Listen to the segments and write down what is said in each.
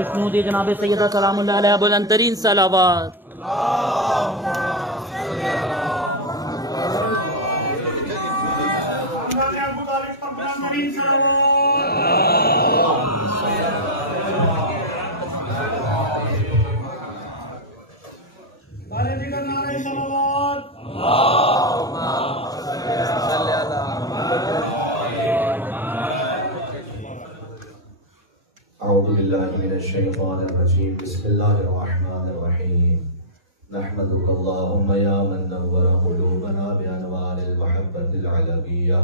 خوشنود جناب سیدہ سلام اللہ علیہ بلند ترین صلوات. أعوذ بالله من الشيطان الرجيم بسم الله الرحمن الرحيم نحمدك اللهم يا من نور قلوبنا بأنوار المحبة العلوية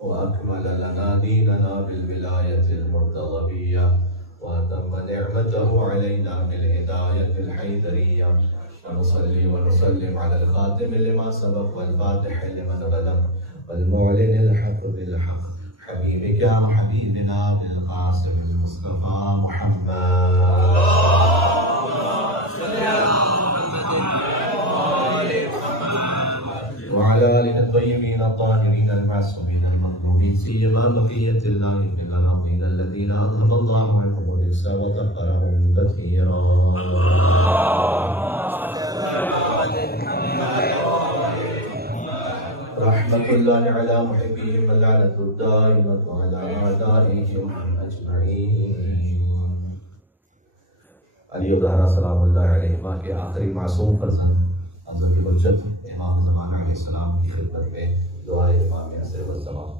وأكمل لنا ديننا بالولاية المرتضوية وأتم نعمته علينا بالهداية الحيدرية ونصلي ونسلم على الخاتم لما سبق والفاتح لمن غلق والمعلن الحق بالحق حبيبك وحبيبنا بالقاسم المصطفى محمد وعلى آله الطيبين الطاهرين المعصومين المظلومين سيما بقية الله في الأراضين الذين أذهب الله عنهم الرجس وطهرهم تطهيرا. رحمة الله على محبهم واللعنة الدائمة على أعدائهم أجمعين. علی الزہرا سلام اللہ علیہ کے آخری معصوم فرزند حضرت حجت امام زمانہ علیہ السلام کی خدمت میں دعائے امام عصر والزمان.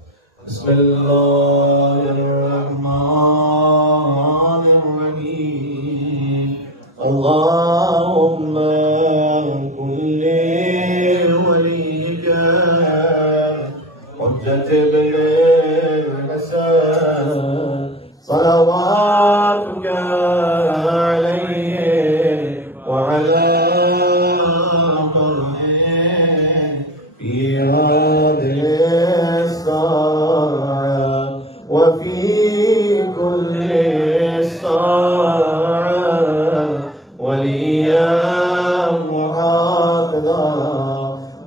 بسم اللہ الرحمن الرحیم. اللہم کل ولیک حجت ابن الحسن صلواتک وعلى قرآن في هذه الساعة وفي كل ساعة وليا محافظا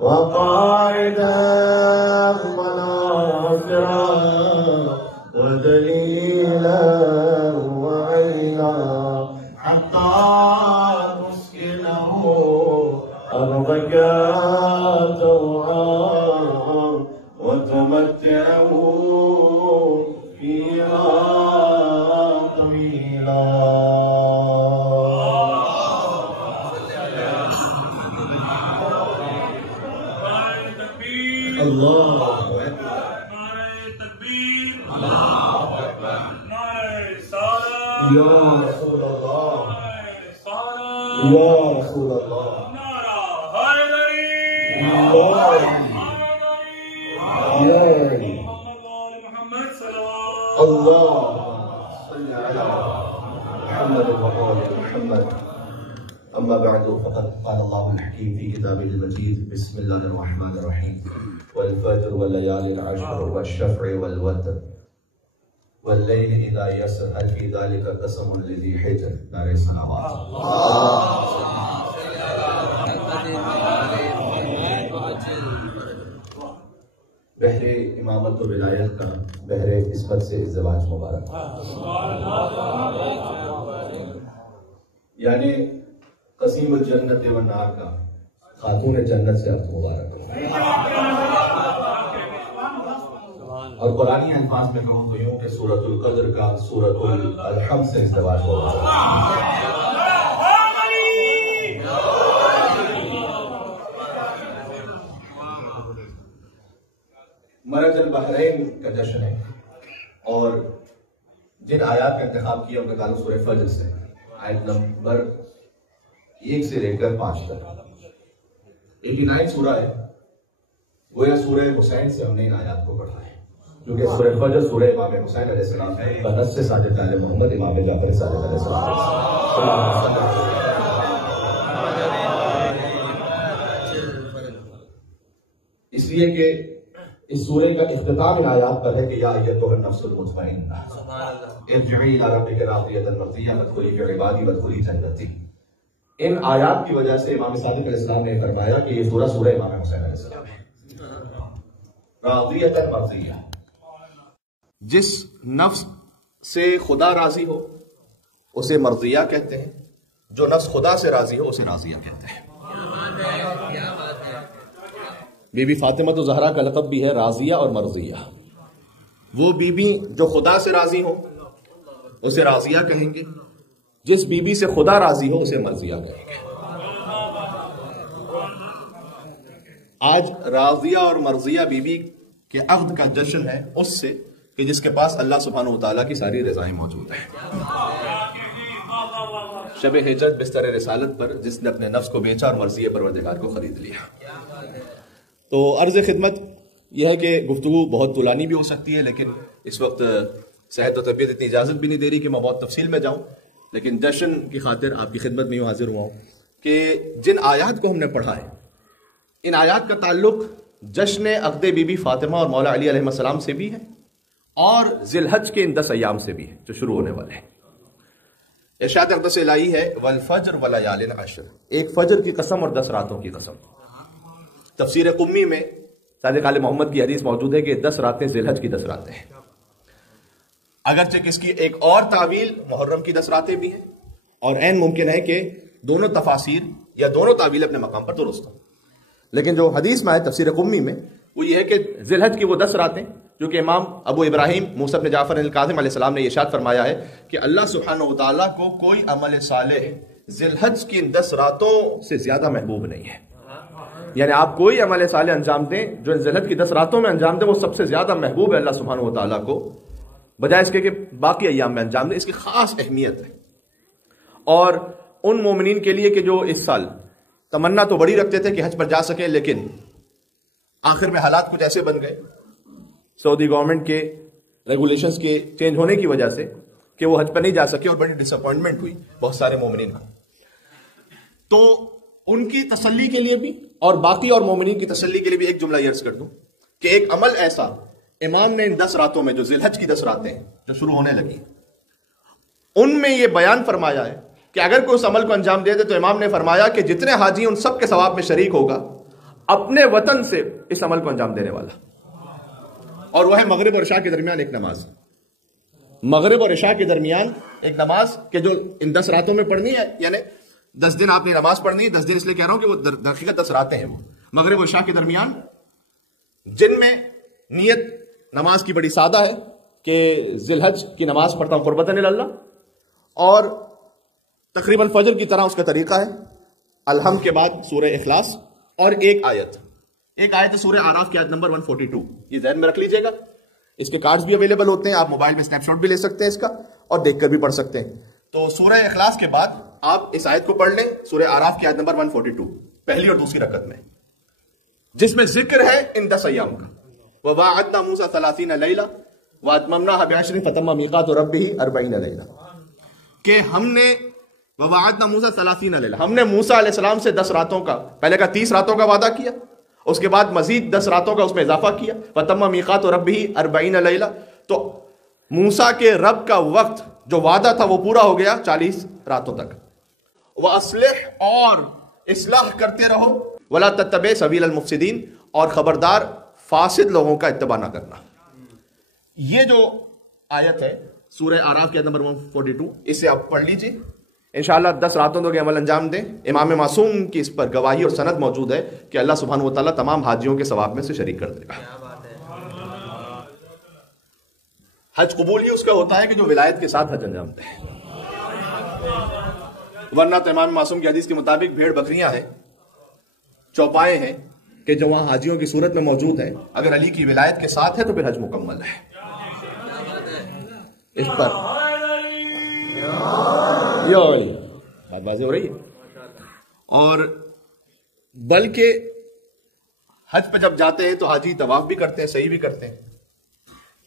وقائدا وناصرا ودليلا وعينا حتى أرضك توعا وتمتعه فيها طويلا. الله أكبر. يا رسول الله يا رسول الله اللہ صلی علی محمد وآل محمد. اما بعد فقد قال الله الحكيم في كتابه المجيد بسم الله الرحمن الرحيم والفجر والليالي العشر والشفع والوتر والليل إذا يسر هل في ذلك قسم لذي حجر. نعرہ صلوات. بحر امامت و ولایت کا بحر قسمت سے ازدواج مبارک. یعنی قسیم الجنت والنار کا خاتون جنت سے عبد مبارک. اور قرآنی الفاظ میں کہوں تو یوں کہ سورۃ القدر کا سورۃ الحمد سے ازدواج مبارک. مرج البحرین کا جشن ہے اور جن آیات کا انتخاب کیا ان کا تعلق سورہ فجر سے. آیت نمبر 1 سے لے کر 5 تک 89 سورہ ہے. گویا سورہ حسین سے ہم نے ان آیات کو پڑھا ہے کیونکہ سورہ فجر سورہ امام حسین علیہ السلام ہے. بنس سے ساجد آل محمد امام جعفر صادق علیہ السلام. اس لیے کہ اس سورہ کا اختتام ان آیات پر ہے کہ یا ایتھا النفس المطمئنہ ارجعی الی ربک راضیۃ مرضیہ فادخلی فی عبادی وادخلی جنتی. ان آیات کی وجہ سے امام صادق علیہ السلام نے فرمایا کہ یہ سورہ سورہ امام حسین علیہ السلام ہے. راضیۃ مرضیہ، جس نفس سے خدا راضی ہو اسے مرضیہ کہتے ہیں، جو نفس خدا سے راضی ہو اسے راضیہ کہتے ہیں۔ بی بی فاطمہ تو زہرا کا لقب بھی ہے راضیہ اور مرضیہ۔ وہ بی بی جو خدا سے راضی ہو اسے راضیہ کہیں گے، جس بی بی سے خدا راضی ہو اسے مرضیہ کہیں گے۔ آج راضیہ اور مرضیہ بی بی کے عقد کا جشن ہے اس سے کہ جس کے پاس اللہ سبحانہ وتعالیٰ کی ساری رضائیں موجود ہیں۔ شب ہجرت بستر رسالت پر جس نے اپنے نفس کو بیچا اور مرضی پروردگار کو خرید لیا۔ تو عرض خدمت یہ ہے کہ گفتگو بہت طولانی بھی ہو سکتی ہے، لیکن اس وقت صحت و طبیعت اتنی اجازت بھی نہیں دے رہی کہ میں بہت تفصیل میں جاؤں، لیکن جشن کی خاطر آپ کی خدمت میں یوں حاضر ہوا ہوں کہ جن آیات کو ہم نے پڑھا ہے ان آیات کا تعلق جشن عقد بی بی فاطمہ اور مولا علی علیہ السلام سے بھی ہے اور ذی الحج کے ان 10 ایام سے بھی ہے جو شروع ہونے والے ہیں۔ ارشاد اقدس الہی ہے والفجر ولیال عشر، ایک فجر کی قسم اور 10 راتوں کی قسم۔ تفسیر قمی میں صادق آل محمد کی حدیث موجود ہے کہ 10 راتیں ذی الحج کی 10 راتیں ہیں، اگرچہ کہ اس کی ایک اور تعویل محرم کی 10 راتیں بھی ہیں، اور عین ممکن ہے کہ دونوں تفاسیر یا دونوں تعویل اپنے مقام پر درست ہوں، لیکن جو حدیث میں ہے تفسیر قمی میں وہ یہ ہے کہ ذی الحج کی وہ 10 راتیں جو کہ امام ابو ابراہیم موسیٰ بن جعفر الکاظم علیہ السلام نے یہ ارشاد فرمایا ہے کہ اللہ سبحانہ وتعالیٰ کو کوئی عمل صالح ذی الحج کی ان 10 راتوں سے زیادہ محبوب نہیں ہے۔ یعنی آپ کوئی عمل صالح انجام دیں جو ذی الحج کی 10 راتوں میں انجام دیں وہ سب سے زیادہ محبوب ہے اللہ سبحانہ وتعالیٰ کو، بجائے اس کے کہ باقی ایام میں انجام دیں۔ اس کی خاص اہمیت ہے، اور ان مومنین کے لیے کہ جو اس سال تمنا تو بڑی رکھتے تھے کہ حج پر جا سکیں، لیکن آخر میں حالات کچھ ایسے بن گئے سعودی گورنمنٹ کے ریگولیشنز کے چینج ہونے کی وجہ سے کہ وہ حج پر نہیں جا سکے، اور بڑی ڈس اپوائنٹمنٹ ہوئی بہت سارے مومنین کو۔ تو ان کی تسلی کے لیے بھی اور باقی اور مومنین کی تسلی کے لیے بھی ایک جملہ یہ عرض کر دوں کہ ایک عمل ایسا امام نے ان 10 راتوں میں جو ذی الحج کی 10 راتیں ہیں جو شروع ہونے لگی ان میں یہ بیان فرمایا ہے کہ اگر کوئی اس عمل کو انجام دے دے تو امام نے فرمایا کہ جتنے حاجی ان سب کے ثواب میں شریک ہوگا اپنے وطن سے اس عمل کو انجام دینے والا، اور وہ ہے مغرب اور عشاء کے درمیان ایک نماز۔ مغرب اور عشاء کے درمیان ایک نماز کہ جو ان 10 راتوں میں پڑھنی ہے، یعنی 10 دن آپ نے نماز پڑھنی ہے، 10 دن اس لیے کہہ رہا ہوں کہ وہ در حقیقت 10 راتیں ہیں، وہ مغرب اور عشاء کے درمیان، جن میں نیت نماز کی بڑی سادہ ہے کہ ذی الحج کی نماز پڑھتا ہوں قربتاً الی اللہ، اور تقریباً فجر کی طرح اس کا طریقہ ہے، الحمد کے بعد سورہ اخلاص اور ایک آیت ہے سورہ اعراف کی آیت نمبر 142، یہ ذہن میں رکھ لیجئے گا۔ اس کے کارڈز بھی اویلیبل ہوتے ہیں، آپ موبائل میں سنیپ شاٹ بھی لے سکتے ہیں اس کا اور دیکھ کر بھی پڑھ سکتے ہیں۔ تو سورہ اخلاص کے بعد آپ اس آیت کو پڑھ لیں، سورہ اعراف کی آیت نمبر 142 پہلی اور دوسری رکعت میں، جس میں ذکر ہے ان 10 ایام کا۔ وَوَاعَدْنَا مُوسَىٰ 30 لَيْلَةً وَأَتْمَمْنَاهَا بِعَشْرٍ فَتَمَّ مِيقَاتُ رَبِّهِ 40 لَيْلَةً، کہ ہم نے وَوَاعَدْنَا مُوسَىٰ 30 لَيْلَةً، ہم نے موسیٰ علیہ السلام سے 10 راتوں کا، پہلے کا 30 راتوں کا وعدہ کیا، اس کے بعد مزید 10 راتوں کا اس میں اضافہ کیا، فَتَمَّ مِيقَاتُ رَبِّهِ 40 لَيْلَةً، تو موسیٰ کے رب کا وقت جو وعدہ تھا وہ پورا ہو گیا 40 راتوں تک۔ وَأَصْلِحْ، اور اصلاح کرتے رہو، وَلَا تَتَّبِعْ سَبِيلَ الْمُفْسِدِينَ، اور خبردار فاسد لوگوں کا اتباع نہ کرنا۔ یہ جو آیت ہے سورہ اعراف کی آیت نمبر 142، اسے آپ پڑھ لیجئے، انشاءاللہ 10 راتوں کے عمل انجام دیں۔ امام معصوم کی اس پر گواہی اور سند موجود ہے کہ اللہ سبحانہ وتعالیٰ تمام حاجیوں کے ثواب میں سے شریک کر دے گا۔ حج قبول ہی اس کا ہوتا ہے کہ جو ولایت کے ساتھ حج انجام دے، ورنہ تو امام معصوم کی حدیث کے مطابق بھیڑ بکریاں ہیں، چوپائے ہیں کہ جو وہاں حاجیوں کی صورت میں موجود ہیں، اگر علی کی ولایت کے ساتھ ہے تو پھر حج مکمل ہے۔ اس پر بات واضح ہو رہی ہے، اور بلکہ حج پہ جب جاتے ہیں تو حاجی طواف بھی کرتے ہیں، صحیح بھی کرتے ہیں۔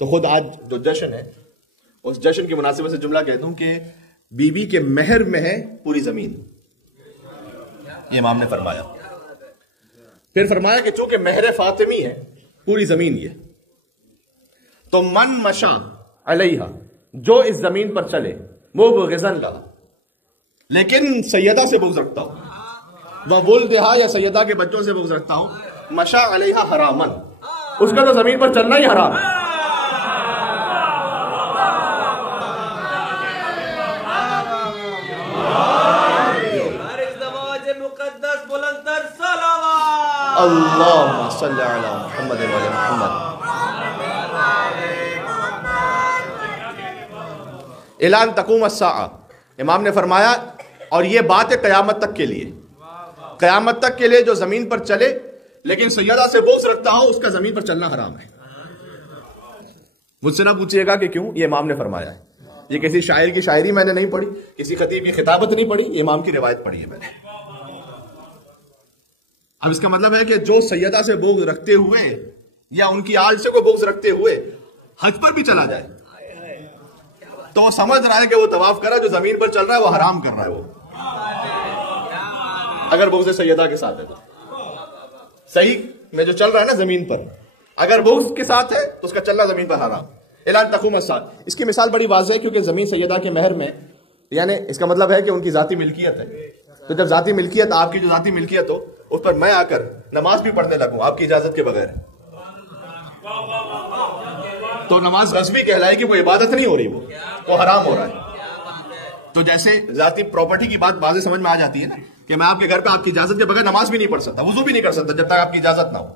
تو خود آج جو جشن ہے اس جشن کی مناسبت سے جملہ کہہ دوں کہ بی بی کے مہر میں ہے پوری زمین، یہ امام نے فرمایا۔ پھر فرمایا کہ چونکہ مہر فاطمی ہے پوری زمین یہ، تو من مشا علیہا، جو اس زمین پر چلے وہ غزن لہا، لیکن سیدہ سے بغض رکھتا ہوں، وہ ولدہا، یا سیدہ کے بچوں سے بغض رکھتا ہوں، مشا علیہا حرامن، اس کا تو زمین پر چلنا ہی حرام ہے۔ اللہم صلی علی محمد و علی محمد. اعلان تقوم الساعہ، امام نے فرمایا اور یہ بات ہے قیامت تک کے لیے، قیامت تک کے لیے جو زمین پر چلے لیکن سیدہ سے بغض رکھتا ہو اس کا زمین پر چلنا حرام ہے. مجھ سے نہ پوچھئے گا کہ کیوں، یہ امام نے فرمایا ہے. یہ کسی شاعر کی شاعری میں نے نہیں پڑھی، کسی خطیب کی خطابت نہیں پڑھی، یہ امام کی روایت پڑھی ہے میں نے. اب اس کا مطلب ہے کہ جو سیدہ سے بغض رکھتے ہوئے یا ان کی آل سے کو بغض رکھتے ہوئے حج پر بھی چلا جائے تو وہ سمجھ رہا ہے کہ وہ طواف کرا جو زمین پر چل رہا ہے وہ حرام کر رہا ہے. وہ اگر بغض سیدہ کے ساتھ ہے تو صحیح میں جو چل رہا ہے نا زمین پر، اگر بغض کے ساتھ ہے تو اس کا چلنا زمین پر حرام. اعلان تقوم الساعہ، اس کی مثال بڑی واضح ہے کیونکہ زمین سیدہ کے مہر میں، یعنی اس کا مطلب ہے کہ ان کی ذاتی ملکیت ہے. تو جب ذاتی ملکیت، آپ کی جو ذاتی ملکیت ہو اس پر میں آ کر نماز بھی پڑھنے لگوں آپ کی اجازت کے بغیر، تو نماز غصبی کہلائے گی، وہ عبادت نہیں ہو رہی، وہ حرام ہو رہا ہے. تو جیسے ذاتی پراپرٹی کی بات واضح سمجھ میں آ جاتی ہے نا کہ میں آپ کے گھر پہ آپ کی اجازت کے بغیر نماز بھی نہیں پڑھ سکتا، وضو بھی نہیں کر سکتا جب تک آپ کی اجازت نہ ہو.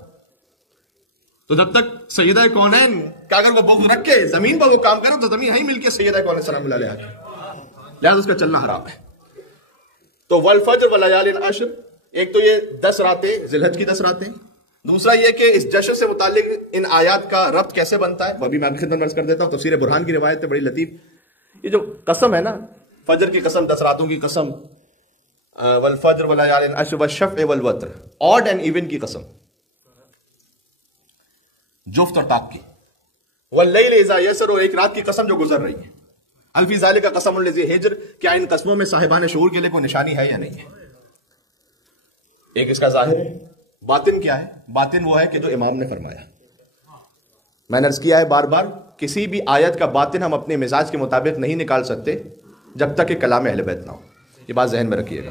تو جب تک سیدہ کونین کا اگر وہ بغض رکھ کے زمین پر وہ کام کرے تو زمین ہی مل کے سیدہ کونین سلام اللہ علیہ، لہذا اس کا چلنا حرام ہے. تو والفجر ولیال عشر، ایک تو یہ 10 راتیں، ذی الحج کی 10 راتیں. دوسرا یہ کہ اس جشن سے متعلق ان آیات کا ربط کیسے بنتا ہے وہ بھی میں آپ کی خدمت میں عرض کر دیتا ہوں. تفسیر برہان کی روایت ہے بڑی لطیف. یہ جو قسم ہے نا، فجر کی قسم، 10 راتوں کی قسم، والفجر ولیال عشر والشفع والوتر، آڈ اینڈ ایون کی قسم، جفت اور طاق کی. واللیل اذا یسر، اور ایک رات کی قسم جو گزر رہی ہے. هل فی ذلک قسم لذی حجر، کیا ان قسموں میں صاحبان شعور کے لیے کوئی نشانی ہے یا نہیں ہے؟ ایک اس کا ظاہر ہے، باطن کیا ہے؟ باطن وہ ہے کہ جو امام نے فرمایا. میں نے عرض کیا ہے بار بار، کسی بھی آیت کا باطن ہم اپنے مزاج کے مطابق نہیں نکال سکتے جب تک کہ کلام اہل بیت نہ ہو. یہ بات ذہن میں رکھیے گا.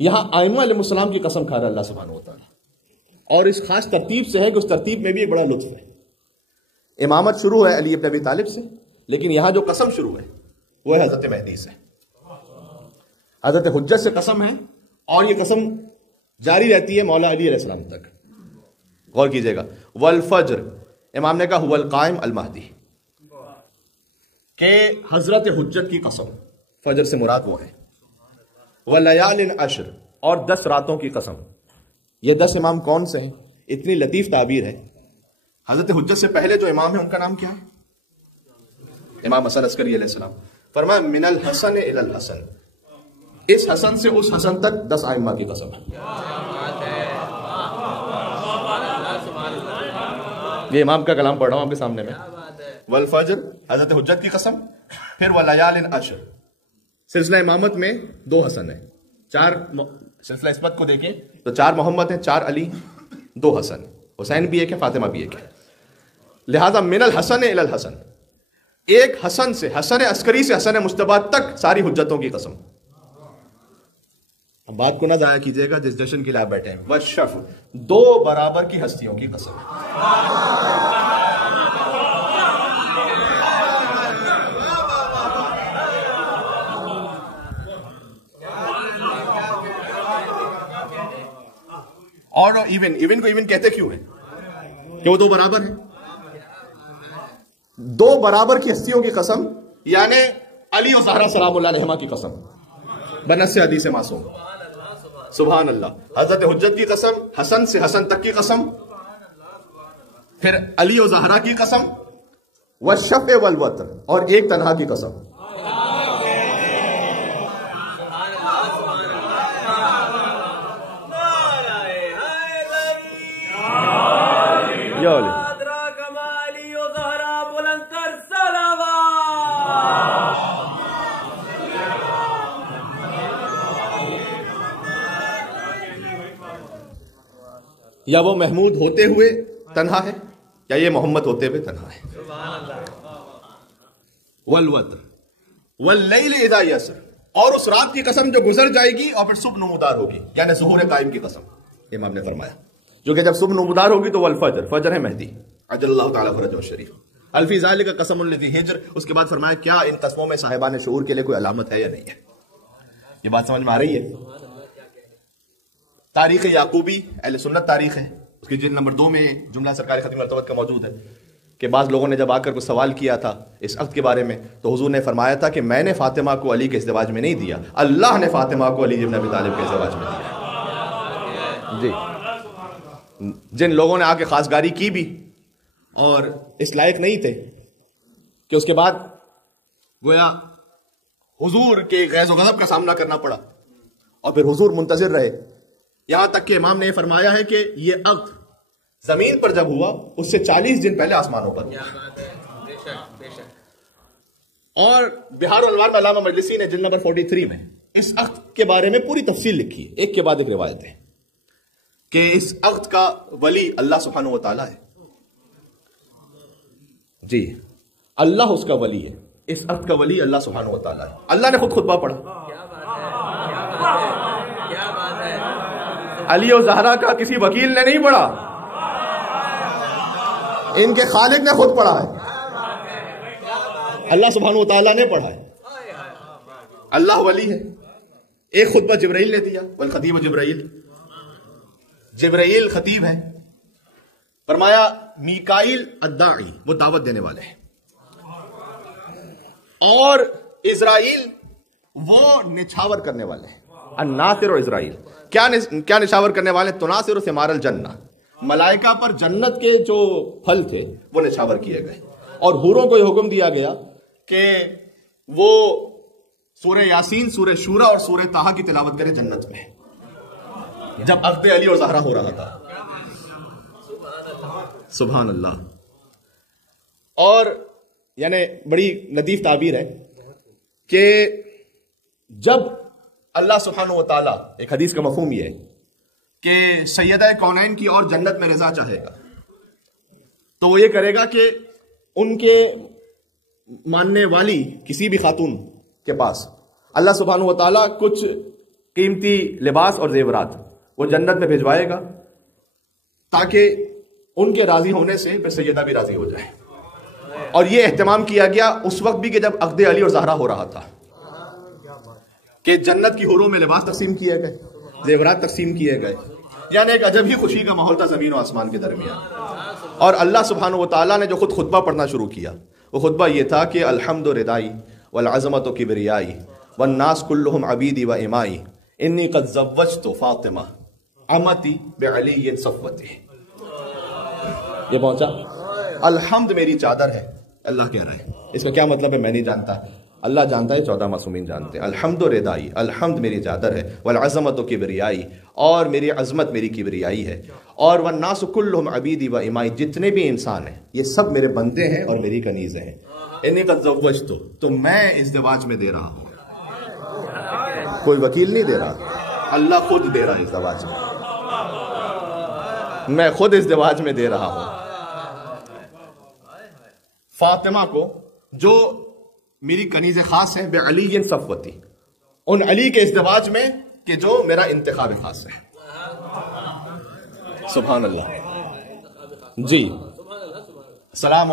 یہاں ائمہ علیہ السلام کی قسم کھا رہا اللہ سبحانہ و تعالیٰ، اور اس خاص ترتیب سے ہے کہ اس ترتیب میں بھی ایک بڑا لطف ہے. امامت شروع ہے علی ابن ابی طالب سے، لیکن یہاں جو قسم شروع ہے وہ ہے حضرت مہدی سے. حضرت حجت سے قسم ہے اور یہ قسم جاری رہتی ہے مولا علی علیہ السلام تک. غور کیجئے گا. والفجر، امام نے کہا هو القائم المہدی، کہ حضرت حجت کی قسم، فجر سے مراد وہ ہے. ولیال عشر، اور 10 راتوں کی قسم. یہ 10 امام کون سے ہیں؟ اتنی لطیف تعبیر ہے. حضرت حجت سے پہلے جو امام ہے ان کا نام کیا ہے؟ امام حسن عسکری علیہ السلام. فرمایا من الحسن الی الحسن، اس حسن سے اس حسن تک 10 ائمہ کی قسم ہے. یہ امام کا کلام پڑھ رہا ہوں آپ کے سامنے میں. والفجر، حضرت حجت کی قسم. پھر ولیال عشر. سلسلہ امامت میں 2 حسن ہیں، 4 سلسلہ اسمت کو دیکھیں تو 4 محمد ہیں، 4 علی، 2 حسن، حسین بھی ایک ہے، فاطمہ بھی ایک ہے. لہذا من الحسن الی الحسن، ایک حسن سے، حسن عسکری سے حسن مجتبی تک ساری حجتوں کی قسم. اب بات کو نہ ضائع کیجیے گا جس جشن کے لیے آپ بیٹھے ہیں. والشفع، 2 برابر کی ہستیوں کی قسم. اور ایون کو ایون کہتے کیوں ہیں؟ کہ وہ 2 برابر ہیں. 2 برابر کی ہستیوں کی قسم، یعنی علی و زہرا سلام اللہ علیہما کی قسم، بنص حدیث معصوم. سبحان اللہ. حضرت حجت کی قسم، حسن سے حسن تک کی قسم، پھر علی و زہرا کی قسم، والشفع والوتر، اور ایک تنہا کی قسم. یا وہ محمود ہوتے ہوئے تنہا ہے یا یہ محمد ہوتے ہوئے تنہا ہے. والوتر واللیل اذا یسر، اور اس رات کی قسم جو گزر جائے گی اور پھر صبح نمودار ہوگی، یعنی ظہور قائم کی قسم. امام نے فرمایا جو کہ جب صبح نمودار ہوگی تو والفجر، فجر ہے مہدی عجل اللہ تعالی فرجہ الشریف. هل فی ذلک قسم لذی حجر، اس کے بعد فرمایا کیا ان قسموں میں صاحبان شعور کے لیے کوئی علامت ہے یا نہیں ہے. یہ بات سمجھ میں آ رہی ہے؟ تاریخ یعقوبی اہل سنت تاریخ ہے، اس کی جلد نمبر 2 میں جملہ سرکار خدیم مرتبت کا موجود ہے کہ بعض لوگوں نے جب آ کر کوئی سوال کیا تھا اس عقد کے بارے میں تو حضور نے فرمایا تھا کہ میں نے فاطمہ کو علی کے ازدواج میں نہیں دیا، اللہ نے فاطمہ کو علی ابن ابی طالب کے ازدواج میں دیا۔ جی، جن لوگوں نے آ کے خاصگاری کی بھی اور اس لائق نہیں تھے کہ اس کے بعد گویا حضور کے غیظ و غضب کا سامنا کرنا پڑا اور پھر حضور منتظر رہے، یہاں تک کہ امام نے فرمایا ہے کہ یہ عقد زمین پر جب ہوا اس سے 40 دن پہلے آسمانوں پر ہوا۔ اور بہار الانوار میں علامہ مجلسی نے جلد نمبر 43 میں اس عقد کے بارے میں پوری تفصیل لکھی ہے، ایک کے بعد ایک روایتیں کہ اس عقد کا ولی اللہ سبحانہ و تعالیٰ ہے۔ جی، اللہ اس کا ولی ہے، اس عقد کا ولی اللہ سبحانہ و تعالیٰ ہے۔ اللہ نے خود خطبہ پڑھا، علی و زہرا کا کسی وکیل نے نہیں پڑھا، ان کے خالق نے خود پڑھا ہے، اللہ سبحانہ و تعالیٰ نے پڑھا ہے۔ اللہ ولی ہے۔ ایک خطبہ جبرائیل نے دیا، والخطیب جبرائیل، جبرائیل خطیب ہے، فرمایا میکائیل الداعی وہ دعوت دینے والے ہیں، اور اسرائیل وہ نچھاور کرنے والے ہیں۔ الناصر و اسرائیل کیا نچھاور کرنے والے ہیں؟ تناصر ثمار الجنہ، ملائکہ پر جنت کے جو پھل تھے وہ نچھاور کیے گئے، اور حوروں کو یہ حکم دیا گیا کہ وہ سورہ یاسین، سورہ شورا اور سورہ طٰہٰ کی تلاوت کرے جنت میں، جب عقد علی اور زہرا ہو رہا تھا۔ سبحان اللہ۔ اور یعنی بڑی لطیف تعبیر ہے کہ جب اللہ سبحانہ و تعالیٰ، ایک حدیث کا مفہوم یہ ہے کہ سیدہ کونین کی اور جنت میں رضا چاہے گا تو وہ یہ کرے گا کہ ان کے ماننے والی کسی بھی خاتون کے پاس اللہ سبحانہ و تعالیٰ کچھ قیمتی لباس اور زیورات وہ جنت میں بھیجوائے گا تاکہ ان کے راضی ہونے سے پھر سیدہ بھی راضی ہو جائے۔ اور یہ اہتمام کیا گیا اس وقت بھی کہ جب عقد علی اور زہرا ہو رہا تھا، کہ جنت کی حوروں میں لباس تقسیم کیے گئے، زیورات تقسیم کیے گئے، یعنی ایک عجب ہی خوشی کا ماحول تھا زمین و آسمان کے درمیان۔ اور اللہ سبحانہ و تعالیٰ نے جو خود خطبہ پڑھنا شروع کیا وہ خطبہ یہ تھا کہ الحمد ردائی والعظمت کبریائی والناس کلہم عبیدی و امائی انی قد زوجت فاطمہ امتی بعلی صفوتی۔ یہ پہنچا، الحمد میری چادر ہے، اللہ کہہ رہا ہے۔ اس کا کیا مطلب ہے میں نہیں جانتا، اللہ جانتا ہے، 14 معصومین جانتے ہیں۔ الحمد ردائی، الحمد میری چادر ہے، والعظمت کبریائی، اور میری عظمت میری کبریائی ہے، اور والناس کلہم عبیدی و امائی، جتنے بھی انسان ہیں یہ سب میرے بندے ہیں اور میری کنیزیں ہیں۔ انی قد زوجت، تو میں ازدواج میں دے رہا ہوں، کوئی وکیل نہیں دے رہا، اللہ خود دے رہا ہے ازدواج میں، میں خود ازدواج میں دے رہا ہوں فاطمہ کو جو میری کنیز خاص ہے، بعلی صفوتی، ان علی کے ازدواج میں کہ جو میرا انتخاب خاص ہے۔ سبحان اللہ۔ جی، السلام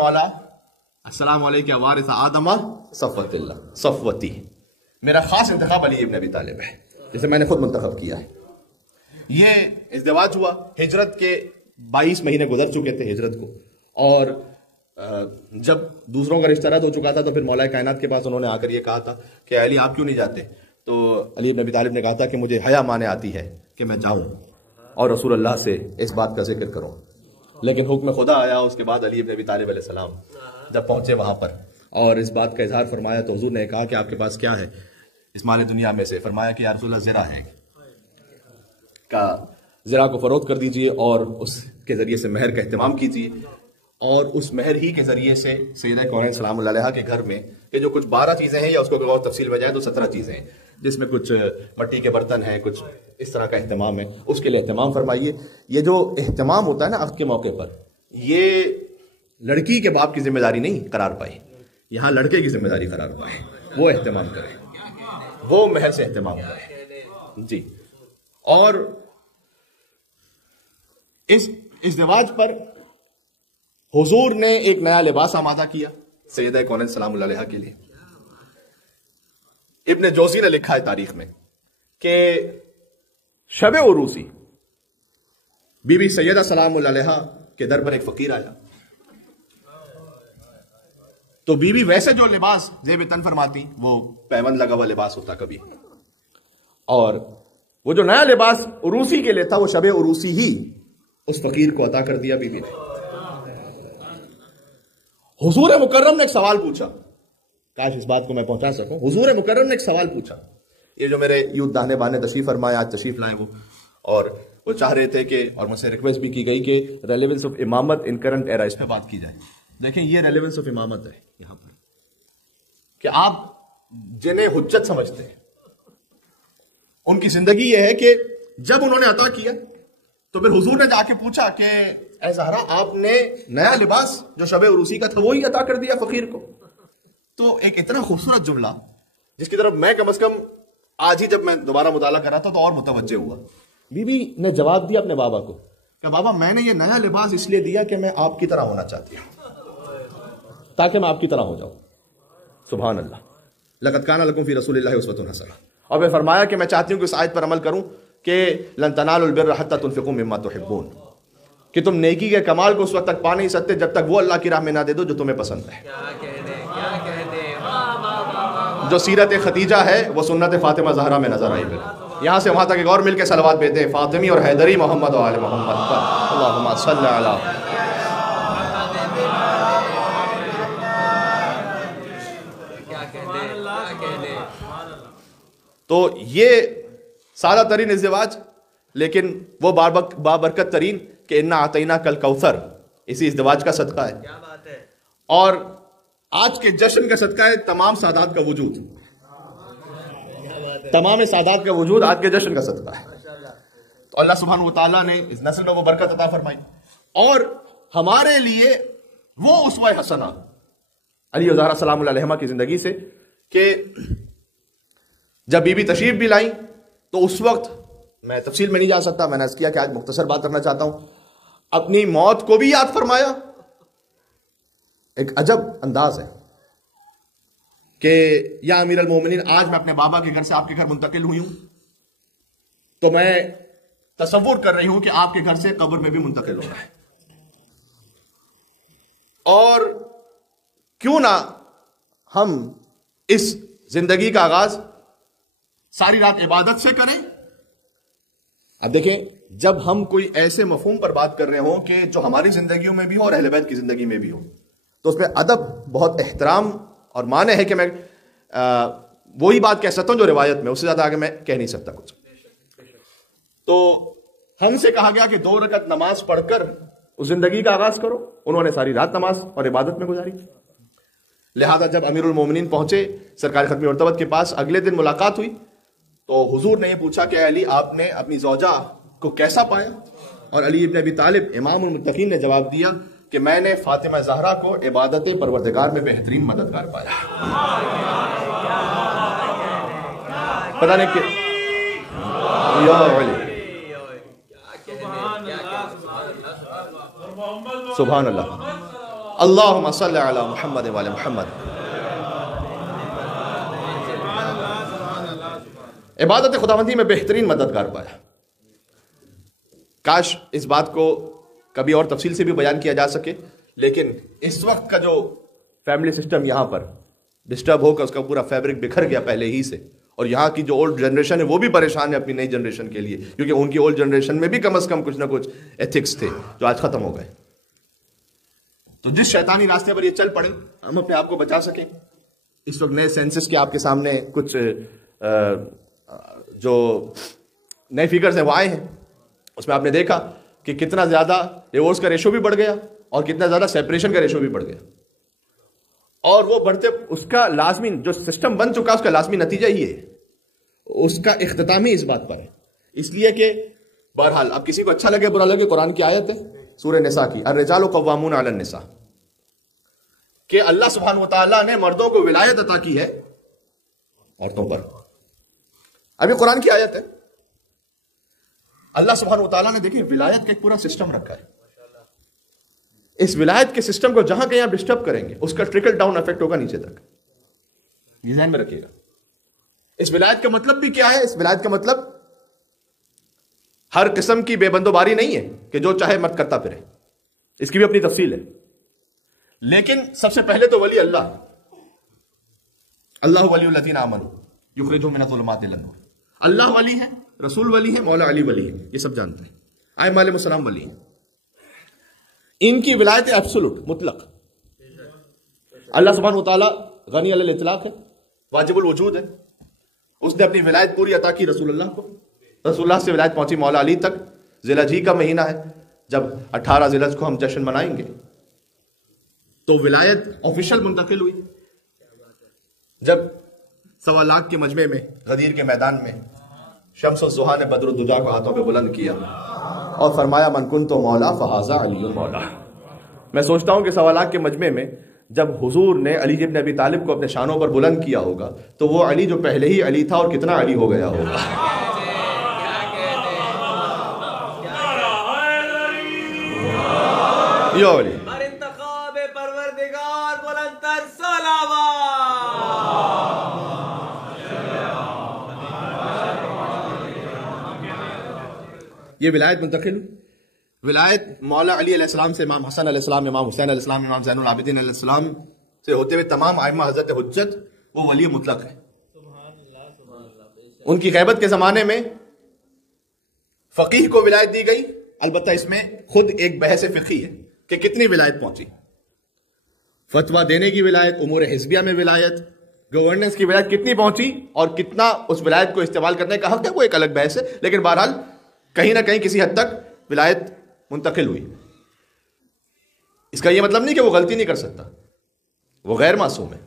علیکم یا وارث آدم صفوت اللہ، صفوتی میرا خاص انتخاب علی ابن ابی طالب ہے، جسے میں نے خود منتخب کیا ہے۔ یہ ازدواج ہوا، ہجرت کے 22 مہینے گزر چکے تھے ہجرت کو، اور جب دوسروں کا رشتہ رد ہو چکا تھا تو پھر مولا کائنات کے پاس انہوں نے آ کر یہ کہا تھا کہ علی آپ کیوں نہیں جاتے؟ تو علی ابن ابی طالب نے کہا تھا کہ مجھے حیا مانے آتی ہے کہ میں جاؤں اور رسول اللہ سے اس بات کا ذکر کروں، لیکن حکم خدا آیا۔ اس کے بعد علی ابن ابی طالب علیہ السلام جب پہنچے وہاں پر اور اس بات کا اظہار فرمایا تو حضور نے کہا کہ آپ کے پاس کیا ہے اس مال دنیا میں سے؟ فرمایا کہ یا رسول اللہ زرہ ہے، کا زرہ کو فروخت کر دیجئے اور اس کے ذریعے سے مہر کا اہتمام کیجئے، اور اس مہر ہی کے ذریعے سے سیدہ کونین سلام اللہ علیہا کے گھر میں کہ جو کچھ 12 چیزیں ہیں، یا اس کو اور تفصیل میں جائے تو 17 چیزیں ہیں، جس میں کچھ مٹی کے برتن ہیں، کچھ اس طرح کا اہتمام ہے، اس کے لیے اہتمام فرمائیے۔ یہ جو اہتمام ہوتا ہے نا عقد کے موقع پر، یہ لڑکی کے باپ کی ذمہ داری نہیں قرار پائی، یہاں لڑکے کی ذمہ داری قرار پائے، وہ اہتمام کرے، وہ مہر سے اہتمام کرے۔ جی، اور اس ازدواج پر حضور نے ایک نیا لباس آمادہ کیا سیدہ کونین سلام اللہ علیہا کے لیے۔ ابن جوزی نے لکھا ہے تاریخ میں کہ شب عروسی بی بی سیدہ سلام اللہ علیہا کے در پر ایک فقیر آیا تو بی بی ویسے جو لباس زیب تن فرماتی وہ پیوند لگا ہوا لباس ہوتا کبھی, اور وہ جو نیا لباس عروسی کے لیے تھا وہ شب عروسی ہی اس فقیر کو عطا کر دیا بی بی نے. حضور مکرم نے ایک سوال پوچھا, کاش اس بات کو میں پہنچا سکوں. حضور مکرم نے ایک سوال پوچھا, یہ جو میرے یوتھ دانے بانے تشریف فرمائے آج تشریف لائے وہ, اور وہ چاہ رہے تھے کہ, اور مجھ سے ریکویسٹ بھی کی گئی کہ ریلیونس آف امامت ان کرنٹ ایرا اس پہ بات کی جائے. دیکھیں یہ ریلیونس آف امامت ہے یہاں پر کہ آپ جنہیں حجت سمجھتے ہیں ان کی زندگی یہ ہے کہ جب انہوں نے عطا کیا تو پھر حضور نے جا کے پوچھا کہ اے زہرا آپ نے نیا لباس جو شب عروسی کا تھا وہی عطا کر دیا فقیر کو. تو ایک اتنا خوبصورت جملہ جس کی طرف میں کم از کم آج ہی جب میں دوبارہ مطالعہ کر رہا تھا تو اور متوجہ ہوا. بی بی نے جواب دیا اپنے بابا کو کہ بابا میں نے یہ نیا لباس اس لیے دیا کہ میں آپ کی طرح ہونا چاہتی ہوں, تاکہ میں آپ کی طرح ہو جاؤں. سبحان اللہ. لقد کان لکم فی رسول اللہ اسوۃ حسنہ. اور پھر فرمایا کہ میں چاہتی ہوں کہ اس آیت پر عمل کروں کہ لن تنالوا البر حتى تنفقوا مما تحبون, کہ تم نیکی کے کمال کو اس وقت تک پا نہیں سکتے جب تک وہ اللہ کی راہ میں نہ دے دو جو تمہیں پسند ہے. جو سیرت خدیجہ ہے وہ سنت فاطمہ زہرا میں نظر آئی. پھر یہاں سے وہاں تک ایک اور مل کے صلوات بھیجتے ہیں فاطمی اور حیدری محمد و آل محمد پر. اللہم صلی علی. تو یہ سادہ ترین ازدواج, لیکن وہ بابرکت ترین کہ انا اعطینا کل کوثر, اسی ازدواج کا صدقہ ہے. اور آج کے جشن کا صدقہ ہے تمام سادات کا وجود, تمام سادات کا وجود آج کے جشن کا صدقہ ہے. تو اللہ سبحانہ وتعالیٰ نے اس نسل میں وہ برکت عطا فرمائی, اور ہمارے لیے وہ اسوہ حسنہ علی و زہرا سلام اللہ علیہما کی زندگی سے کہ جب بی بی تشریف بھی لائیں تو اس وقت میں تفصیل میں نہیں جا سکتا, میں نے عرض کیا کہ آج مختصر بات کرنا چاہتا ہوں. اپنی موت کو بھی یاد فرمایا. ایک عجب انداز ہے کہ یا امیر المومنین آج میں اپنے بابا کے گھر سے آپ کے گھر منتقل ہوئی ہوں تو میں تصور کر رہی ہوں کہ آپ کے گھر سے قبر میں بھی منتقل ہونا ہے. اور کیوں نہ ہم اس زندگی کا آغاز ساری رات عبادت سے کریں. اب دیکھیں جب ہم کوئی ایسے مفہوم پر بات کر رہے ہوں کہ جو ہماری زندگیوں میں بھی ہو اور اہل بیت کی زندگی میں بھی ہو تو اس میں ادب بہت احترام اور معنی ہے کہ میں وہی بات کہہ سکتا ہوں جو روایت میں, اس سے زیادہ آگے میں کہہ نہیں سکتا کچھ. تو ہم سے کہا گیا کہ 2 رکعت نماز پڑھ کر اس زندگی کا آغاز کرو. انہوں نے ساری رات نماز اور عبادت میں گزاری. لہذا جب امیر المومنین پہنچے سرکار ختم مرتبت کے پاس, اگلے دن ملاقات ہوئی تو حضور نے یہ پوچھا کہ علی آپ نے اپنی زوجہ کو کیسا پایا؟ اور علی ابن ابی طالب امام المتقین نے جواب دیا کہ میں نے فاطمہ زہرا کو عبادت پروردگار میں بہترین مددگار پایا. پتہ نہیں کہ یا علی سبحان اللہ. اللہم صلی علی محمد و علی محمد. عبادت خداوندی میں بہترین مددگار پایا. کاش اس بات کو کبھی اور تفصیل سے بھی بیان کیا جا سکے, لیکن اس وقت کا جو فیملی سسٹم یہاں پر ڈسٹرب ہو کر اس کا پورا فیبرک بکھر گیا پہلے ہی سے, اور یہاں کی جو اولڈ جنریشن ہے وہ بھی پریشان ہے اپنی نئی جنریشن کے لیے, کیونکہ ان کی اولڈ جنریشن میں بھی کم از کم کچھ نہ کچھ ایتھکس تھے جو آج ختم ہو گئے. تو جس شیطانی راستے پر یہ چل پڑے ہم اپنے آپ کو بچا سکیں. اس وقت نئے سینسس کے آپ کے سامنے کچھ جو نئے فیگرز ہیں وہ آئے ہیں, اس میں آپ نے دیکھا کہ کتنا زیادہ ڈیورس کا ریشو بھی بڑھ گیا اور کتنا زیادہ سیپریشن کا ریشو بھی بڑھ گیا. اور وہ بڑھتے اس کا لازمی جو سسٹم بن چکا اس کا لازمی نتیجہ ہی ہے, اس کا اختتام ہی اس بات پر ہے. اس لیے کہ بہرحال اب کسی کو اچھا لگے برا لگے قرآن کی آیت ہے سورہ نساء کی, الرجال قوامون علی النساء, کہ اللہ سبحانہ و تعالیٰ نے مردوں کو ولایت عطا کی ہے عورتوں پر. ابھی قرآن کی آیت ہے. اللہ سبحانہ و تعالیٰ نے دیکھیں ولایت کا ایک پورا سسٹم رکھا ہے. اس ولایت کے سسٹم کو جہاں کہیں آپ ڈسٹرب کریں گے اس کا ٹرکل ڈاؤن افیکٹ ہوگا نیچے تک. یہ ذہن میں رکھیے گا. اس ولایت کا مطلب بھی کیا ہے؟ اس ولایت کا مطلب ہر قسم کی بے بندوباری نہیں ہے کہ جو چاہے مرد کرتا پھرے، اس کی بھی اپنی تفصیل ہے. لیکن سب سے پہلے تو ولی اللہ ولی الذین آمنوا یخرجہم من الظلمات الی النور. اللہ ولی ہے، رسول ولی ہے، مولا علی ولی ہے، یہ سب جانتے ہیں. ائمہ علیہ السلام ولی ہیں. ان کی ولایت ایبسولوٹ، مطلق. اللہ سبحانہ وتعالی غنی علی الاطلاق ہے، واجب الوجود ہے. اس نے اپنی ولایت پوری عطا کی رسول اللہ کو. رسول اللہ سے ولایت پہنچی مولا علی تک. ذی الحجہ کا مہینہ ہے، جب 18 ذی الحجہ کو ہم جشن منائیں گے تو ولایت آفیشل منتقل ہوئی. جب 1.25 لاکھ کے مجمع میں غدیر کے میدان میں شمس الضحیٰ نے بدر الدجا کو ہاتھوں پہ بلند کیا اور فرمایا من کنت مولا فہذا علی مولا. میں سوچتا ہوں کہ 1.25 لاکھ کے مجمع میں جب حضور نے علی ابن ابی طالب کو اپنے شانوں پر بلند کیا ہوگا تو وہ علی جو پہلے ہی علی تھا اور کتنا علی ہو گیا ہوگا. یہ علی یہ ولایت منتقل. ولایت مولا علی علیہ السلام سے امام حسن علیہ السلام، امام حسین علیہ السلام، امام زین العابدین علیہ السلام سے ہوتے ہوئے تمام ائمہ حضرت حجت، وہ ولی مطلق ہے. ان کی غیبت کے زمانے میں فقیہ کو ولایت دی گئی. البتہ اس میں خود ایک بحث فقہی ہے کہ کتنی ولایت پہنچی. فتویٰ دینے کی ولایت، امور حزبیہ میں ولایت، گورننس کی ولایت کتنی پہنچی اور کتنا اس ولایت کو استعمال کرنے کا حق ہے، وہ ایک الگ بحث ہے. لیکن بہرحال کہیں نہ کہیں کسی حد تک ولایت منتقل ہوئی. اس کا یہ مطلب نہیں کہ وہ غلطی نہیں کر سکتا، وہ غیر معصوم ہے.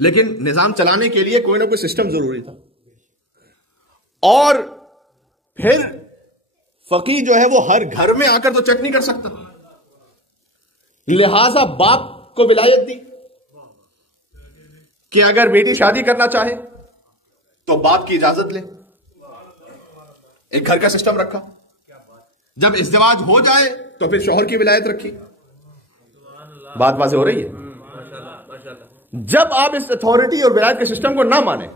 لیکن نظام چلانے کے لیے کوئی نہ کوئی سسٹم ضروری تھا. اور پھر فقیہ جو ہے وہ ہر گھر میں آ کر تو چیک نہیں کر سکتا، لہذا باپ کو ولایت دی کہ اگر بیٹی شادی کرنا چاہے تو باپ کی اجازت لے. ایک گھر کا سسٹم رکھا. جب ازدواج ہو جائے تو پھر شوہر کی ولایت رکھی. بات واضح ہو رہی ہے. جب آپ اس اتھارٹی اور ولایت کے سسٹم کو نہ مانیں،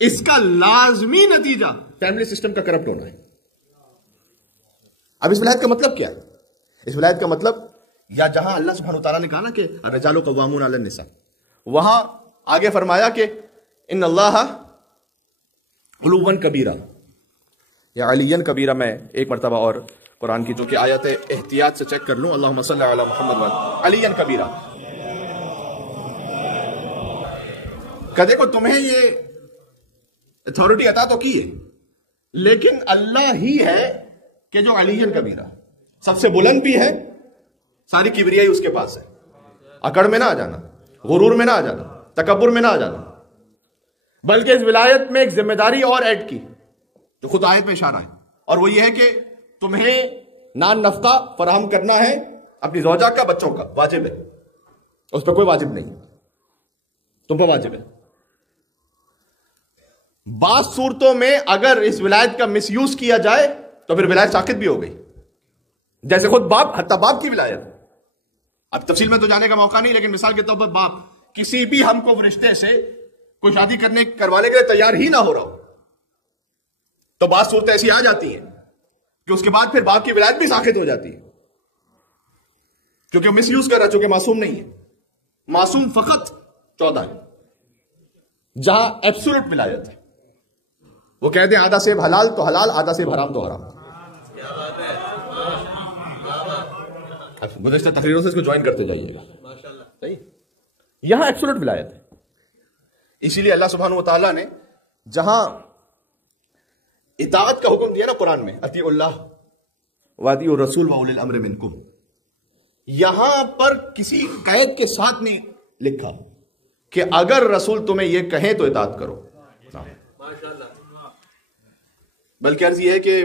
اس کا لازمی نتیجہ فیملی سسٹم کا کرپٹ ہونا ہے. اب اس ولایت کا مطلب کیا ہے؟ اس ولایت کا مطلب، یا جہاں اللہ سبحانہ وتعالیٰ نے کہا نا کہ الرجال قوامون علی النساء، وہاں آگے فرمایا کہ ان اللہ علوا کبیرہ یا علیاً کبیرہ. میں ایک مرتبہ اور قرآن کی جو کہ آیت احتیاط سے چیک کر لوں. اللہم صلی علی محمد علیاً کبیرہ. کہ دیکھو تمہیں یہ اتھارٹی عطا تو کی ہے، لیکن اللہ ہی ہے کہ جو علیاً کبیرہ، سب سے بلند بھی ہے، ساری کبریائی اس کے پاس ہے. اکڑ میں نہ آ جانا، غرور میں نہ آ جانا، تکبر میں نہ آ جانا. بلکہ اس ولایت میں ایک ذمہ داری اور ایڈ کی جو خود آیت میں اشارہ ہے، اور وہ یہ ہے کہ تمہیں نان نفقہ فراہم کرنا ہے اپنی زوجہ کا، بچوں کا، واجب ہے. اس پہ کوئی واجب نہیں، تم پہ واجب ہے. بعض صورتوں میں اگر اس ولایت کا مس یوز کیا جائے تو پھر ولایت ساقط بھی ہو گئی. جیسے خود باپ، حتیٰ باپ کی ولایت. اب تفصیل میں تو جانے کا موقع نہیں، لیکن مثال کے طور پر باپ کسی بھی ہم کو رشتے سے کوئی شادی کروانے کے لیے تیار ہی نہ ہو رہا ہو تو بعض صورتیں ایسی آ جاتی ہیں کہ اس کے بعد پھر باپ کی ولایت بھی ساقط ہو جاتی ہے، کیونکہ وہ مس یوز کر رہا، چونکہ معصوم نہیں ہے. معصوم فقط 14 ہے، جہاں ایبسولوٹ ولایت ہے. وہ کہتے ہیں آدھا سیب حلال تو حلال، آدھا سیب حرام تو حرام. گزشتہ تقریروں سے اس کو جوائن کرتے جائیے گا. صحیح، یہاں ایبسولوٹ ولایت ہے. اسی لیے اللہ سبحانہ و تعالیٰ نے جہاں اطاعت کا حکم دیا نا قرآن میں، اطیعوا اللہ واطیعوا الرسول واولی الامر منکم، یہاں پر کسی قید کے ساتھ نہیں لکھا کہ اگر رسول تمہیں یہ کہیں تو اطاعت کرو، بلکہ عرض یہ ہے کہ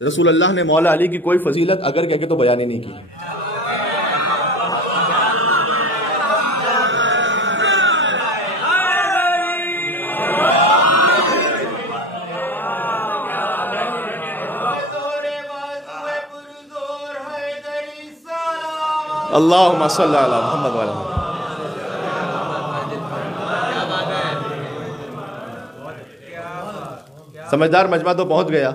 رسول اللہ نے مولا علی کی کوئی فضیلت اگر کہہ کے تو بیان ہی نہیں کی. اللہم صلی علی محمد وعلی محمد. سمجھدار مجمع تو پہنچ گیا.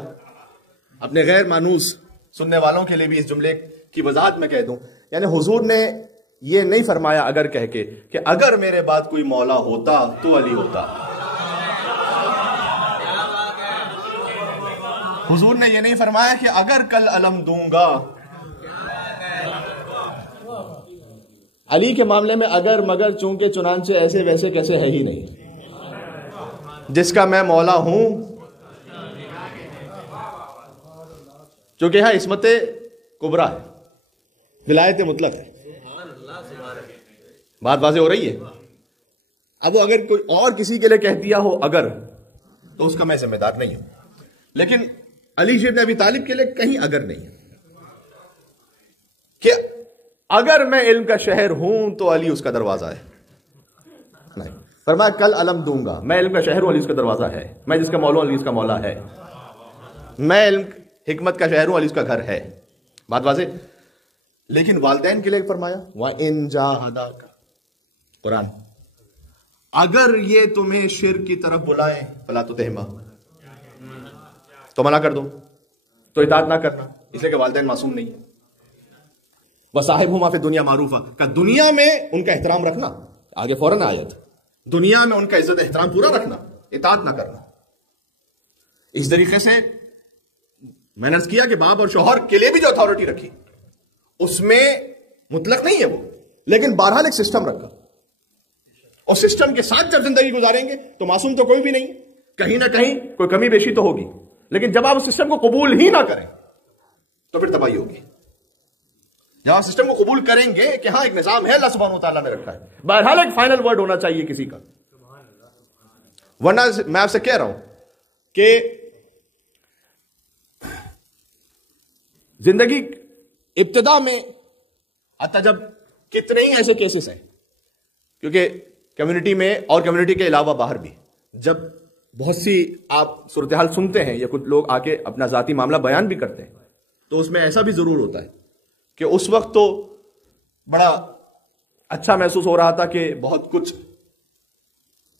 اپنے غیر مانوس سننے والوں کے لیے بھی اس جملے کی وضاحت میں کہہ دوں. یعنی حضور نے یہ نہیں فرمایا اگر کہہ کے کہ اگر میرے بعد کوئی مولا ہوتا تو علی ہوتا. حضور نے یہ نہیں فرمایا کہ اگر کل علم دوں گا. علی کے معاملے میں اگر مگر چونکہ چنانچہ ایسے ویسے کیسے ہے ہی نہیں. جس کا میں مولا ہوں، چونکہ یہاں عصمت کبریٰ ہے، ولایت مطلق ہے. بات واضح ہو رہی ہے. اب وہ اگر کوئی اور کسی کے لیے کہہ دیا ہو اگر، تو اس کا میں ذمہ دار نہیں ہوں. لیکن علی ابن ابی طالب کے لیے کہیں اگر نہیں ہے کہ اگر میں علم کا شہر ہوں تو علی اس کا دروازہ ہے. نہیں، فرمایا کل علم دوں گا، میں علم کا شہر ہوں، علی اس کا دروازہ ہے. میں جس کا مولا ہوں، علی اس کا مولا ہے. میں علم حکمت کا شہر ہوں، علی اس کا گھر ہے. بات واضح. لیکن والدین کے لیے فرمایا وَإِن جَاهَدَاكَ، قرآن، اگر یہ تمہیں شرک کی طرف بلائیں فَلَا تُطِعْهُمَا، تو منع کر دو، تو اطاعت نہ کرنا، اس لیے کہ والدین معصوم نہیں. وَصَاحِبْهُمَا فِي الدُّنْيَا مَعْرُوفًا، کہ دنیا میں ان کا احترام رکھنا. آگے فوراً آیت، دنیا میں ان کا عزت احترام پورا رکھنا، اطاعت نہ کرنا. اس طریقے سے میں نے عرض کیا کہ باپ اور شوہر کے لیے بھی جو اتھارٹی رکھی اس میں مطلق نہیں ہے وہ، لیکن بہرحال ایک سسٹم رکھا، اور سسٹم کے ساتھ جب زندگی گزاریں گے تو معصوم تو کوئی بھی نہیں، کہیں نہ کہیں کوئی کمی بیشی تو ہوگی. لیکن جب آپ اس سسٹم کو قبول ہی نہ کریں تو پھر تباہی ہوگی. جب آپ سسٹم کو قبول کریں گے کہ ہاں ایک نظام ہے اللہ سبحانہ وتعالیٰ نے رکھا ہے، بہرحال ایک فائنل ورڈ ہونا چاہیے کسی کا. ورنہ میں آپ سے کہہ رہا ہوں کہ زندگی ابتدا میں حتیٰ جب کتنے ہی ایسے کیسز ہیں، کیونکہ کمیونٹی میں اور کمیونٹی کے علاوہ باہر بھی جب بہت سی آپ صورتحال سنتے ہیں یا کچھ لوگ آ کے اپنا ذاتی معاملہ بیان بھی کرتے ہیں، تو اس میں ایسا بھی ضرور ہوتا ہے کہ اس وقت تو بڑا اچھا محسوس ہو رہا تھا کہ بہت کچھ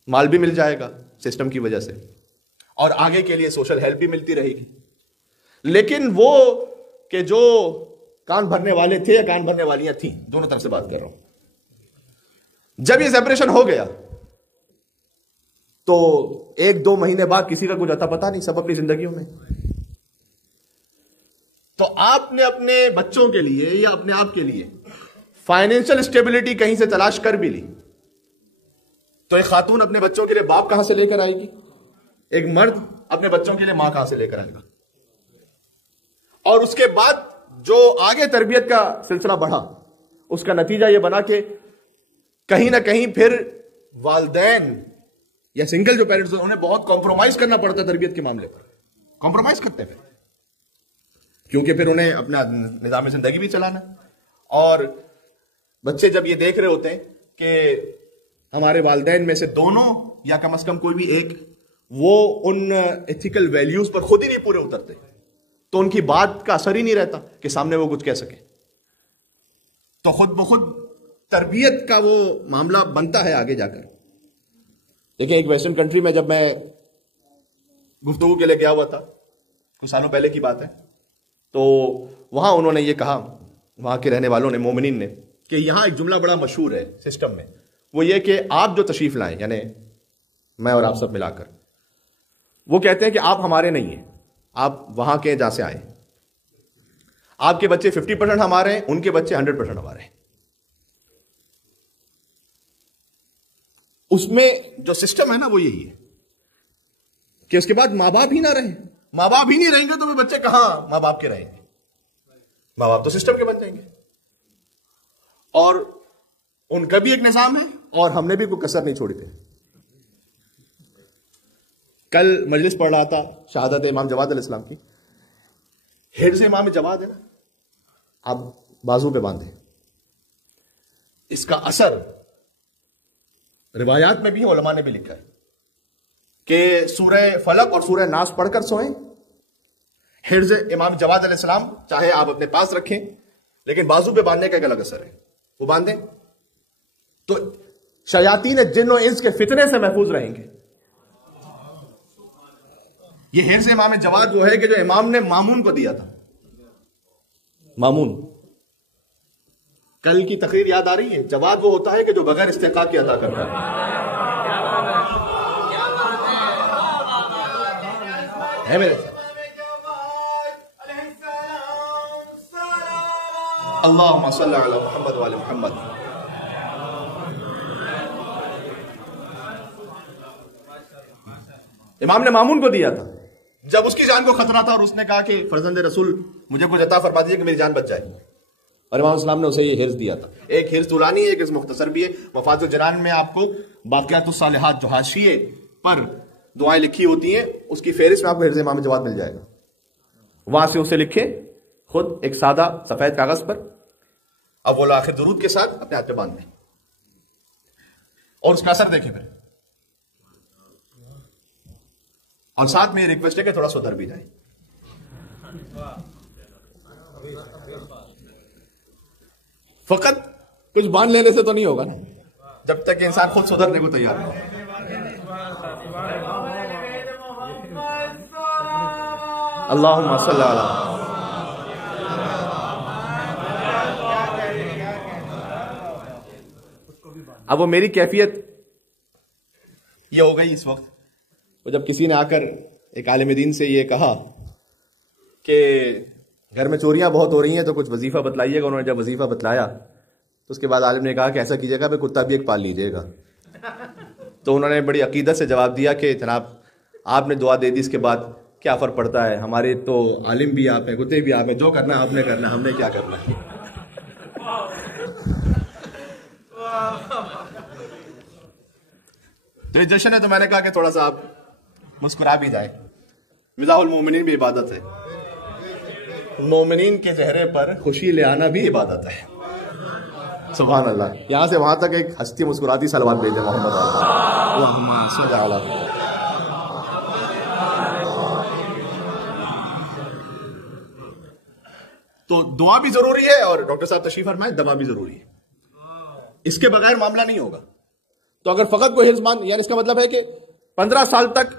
مال بھی مل جائے گا سسٹم کی وجہ سے، اور آگے کے لیے سوشل ہیلپ بھی ملتی رہے گی. لیکن وہ کہ جو کان بھرنے والے تھے یا کان بھرنے والیاں تھیں، دونوں طرف سے بات کر رہا ہوں، جب یہ سیپریشن ہو گیا تو 1-2 مہینے بعد کسی کا کچھ اتا پتا نہیں، سب اپنی زندگیوں میں. تو آپ نے اپنے بچوں کے لیے یا اپنے آپ کے لیے فائنینشل اسٹیبلٹی کہیں سے تلاش کر بھی لی، تو ایک خاتون اپنے بچوں کے لیے باپ کہاں سے لے کر آئے گی؟ ایک مرد اپنے بچوں کے لیے ماں کہاں سے لے کر آئے گا؟ اور اس کے بعد جو آگے تربیت کا سلسلہ بڑھا، اس کا نتیجہ یہ بنا کہ کہیں نہ کہیں پھر والدین یا سنگل جو پیرنٹس انہیں بہت کمپرومائز کرنا پڑتا ہے تربیت کے معاملے پر. کمپرومائز کرتے ہیں کیونکہ پھر انہیں اپنا نظام زندگی بھی چلانا، اور بچے جب یہ دیکھ رہے ہوتے ہیں کہ ہمارے والدین میں سے دونوں یا کم از کم کوئی بھی ایک وہ ان ایتھیکل ویلیوز پر خود ہی نہیں پورے اترتے، تو ان کی بات کا اثر ہی نہیں رہتا کہ سامنے وہ کچھ کہہ سکے. تو خود بخود تربیت کا وہ معاملہ بنتا ہے آگے جا کر. دیکھیں ایک ویسٹرن کنٹری میں جب میں گفتگو کے لیے گیا ہوا تھا، کچھ سالوں پہلے کی بات ہے، تو وہاں انہوں نے یہ کہا، وہاں کے رہنے والوں نے، مومنین نے، کہ یہاں ایک جملہ بڑا مشہور ہے سسٹم میں، وہ یہ کہ آپ جو تشریف لائیں، یعنی میں اور آپ سب ملا کر، وہ کہتے ہیں کہ آپ ہمارے نہیں ہیں، آپ وہاں کے جہاں سے آئے، آپ کے بچے 50% ہمارے ہیں، ان کے بچے 100% ہمارے ہیں. اس میں جو سسٹم ہے نا وہ یہی ہے کہ اس کے بعد ماں باپ ہی نہ رہیں. ماں باپ ہی نہیں رہیں گے تو وہ بچے کہاں ماں باپ کے رہیں گے؟ ماں باپ تو سسٹم کے بن جائیں گے. اور ان کا بھی ایک نظام ہے، اور ہم نے بھی کوئی کسر نہیں چھوڑی تھی. کل مجلس پڑھ رہا تھا شہادت امام جواد علیہ السلام کی. حفظ امام جواد ہے نا، آپ بازو پہ باندھیں، اس کا اثر روایات میں بھی علماء نے بھی لکھا ہے کہ سورہ فلق اور سورہ ناس پڑھ کر سوئیں. حفظ امام جواد علیہ السلام چاہے آپ اپنے پاس رکھیں، لیکن بازو پہ باندھنے کا ایک الگ اثر ہے، وہ باندھیں تو شیاطین جن و انس کے فتنے سے محفوظ رہیں گے. یہ حرز امام جواد وہ ہے کہ جو امام نے مامون کو دیا تھا. مامون کل کی تقریر یاد آ رہی ہے؟ جواد وہ ہوتا ہے کہ جو بغیر استحقاق کے عطا کرتا ہے میرے ساتھ. اللہم صلی علی محمد وعلی محمد. امام نے مامون کو دیا تھا جب اس کی جان کو خطرہ تھا اور اس نے کہا کہ فرزند رسول مجھے کچھ عطا فرما دیجیے کہ میری جان بچ جائے, اور امام اسلام نے اسے یہ حرز دیا تھا. ایک حرز طولانی ہے, ایک حرز مختصر بھی ہے. مفاتیح الجنان میں آپ کو باقیات الصالحات جو حاشیے پر دعائیں لکھی ہوتی ہیں اس کی فہرست میں آپ کو حرز امام جواد مل جائے گا. وہاں سے اسے لکھے خود ایک سادہ سفید کاغذ پر, اب وہ آخر درود کے ساتھ اپنے ہاتھ پہ باندھ دیں اور اس کا اثر دیکھیں پھر. اور ساتھ میں یہ ریکویسٹ ہے کہ تھوڑا سدھر بھی جائے. فقط کچھ باندھ لینے سے تو نہیں ہوگا نا, جب تک کہ انسان خود سدھرنے کو تیار ہو. اللہم صلی علی. اب وہ میری کیفیت یہ ہو گئی اس وقت, وہ جب کسی نے آ کر ایک عالم دین سے یہ کہا کہ گھر میں چوریاں بہت ہو رہی ہیں تو کچھ وظیفہ بتلائیے گا. انہوں نے جب وظیفہ بتلایا تو اس کے بعد عالم نے کہا کہ ایسا کیجیے گا کہ کتا بھی ایک پال لیجیے گا. تو انہوں نے بڑی عقیدت سے جواب دیا کہ جناب آپ نے دعا دے دی, اس کے بعد کیا فرق پڑتا ہے, ہمارے تو عالم بھی آپ ہیں, کتے بھی آپ ہیں, جو کرنا آپ نے کرنا, ہم نے کیا کرنا ہے. تو یہ جشن ہے تو میں نے کہا کہ تھوڑا سا آپ مسکرا بھی جائے. مزاح المومنین بھی عبادت ہے, مومنین کے چہرے پر خوشی لے آنا بھی عبادت ہے. سبحان اللہ. یہاں سے وہاں تک ایک ہستی مسکراتی سلوات بھیجے محمد اللہم صلی علی. تو دعا بھی ضروری ہے اور ڈاکٹر صاحب تشریف فرمائیں دوا بھی ضروری ہے, اس کے بغیر معاملہ نہیں ہوگا. تو اگر فقط کوئی حفظ مان, یعنی اس کا مطلب ہے کہ 15 سال تک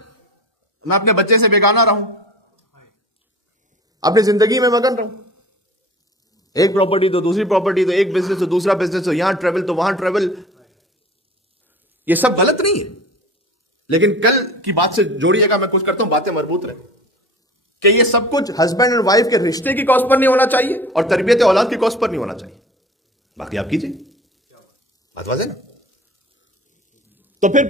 میں اپنے بچے سے بیگانہ رہوں, اپنی زندگی میں مگن رہوں, ایک پراپرٹی تو دوسری پراپرٹی, تو ایک بزنس تو دوسرا بزنس, تو یہاں ٹریول تو وہاں ٹریول, یہ سب غلط نہیں ہے. لیکن کل کی بات سے جوڑیے گا, میں کچھ کرتا ہوں باتیں مربوط رہیں, کہ یہ سب کچھ ہسبینڈ اور وائف کے رشتے کی کاسٹ پر نہیں ہونا چاہیے اور تربیت اولاد کی کاسٹ پر نہیں ہونا چاہیے. باقی آپ کیجئے, بات واضح نا. تو پھر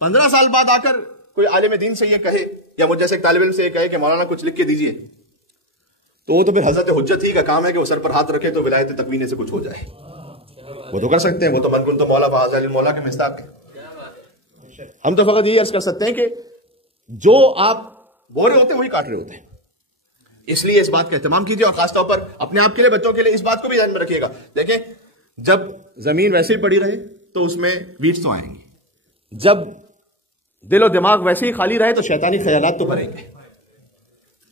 15 سال بعد آ کر کوئی عالم دین سے یہ کہے یا مجھ جیسے ایک طالب علم سے یہ کہے کہ مولانا کچھ لکھ کے دیجئے, تو وہ تو پھر حضرت حجت ہی کا کام ہے کہ وہ سر پر ہاتھ رکھے تو ولایت تکوینے سے کچھ ہو جائے. وہ تو کر سکتے ہیں, وہ تو من کن تو مولا فہذا المولا کے مصداق ہے. ہم تو فقط یہ عرض کر سکتے ہیں کہ جو آپ بول رہے ہوتے ہیں وہی کاٹ رہے ہوتے ہیں. اس لیے اس بات کا اہتمام کیجیے, اور خاص طور پر اپنے آپ کے لیے, بچوں کے لیے اس بات کو بھی ذہن میں رکھیے گا. دیکھیں جب زمین ویسے ہی پڑی رہے تو اس میں ویڈز تو آئیں گے, جب دل و دماغ ویسے ہی خالی رہے تو شیطانی خیالات تو بھریں گے.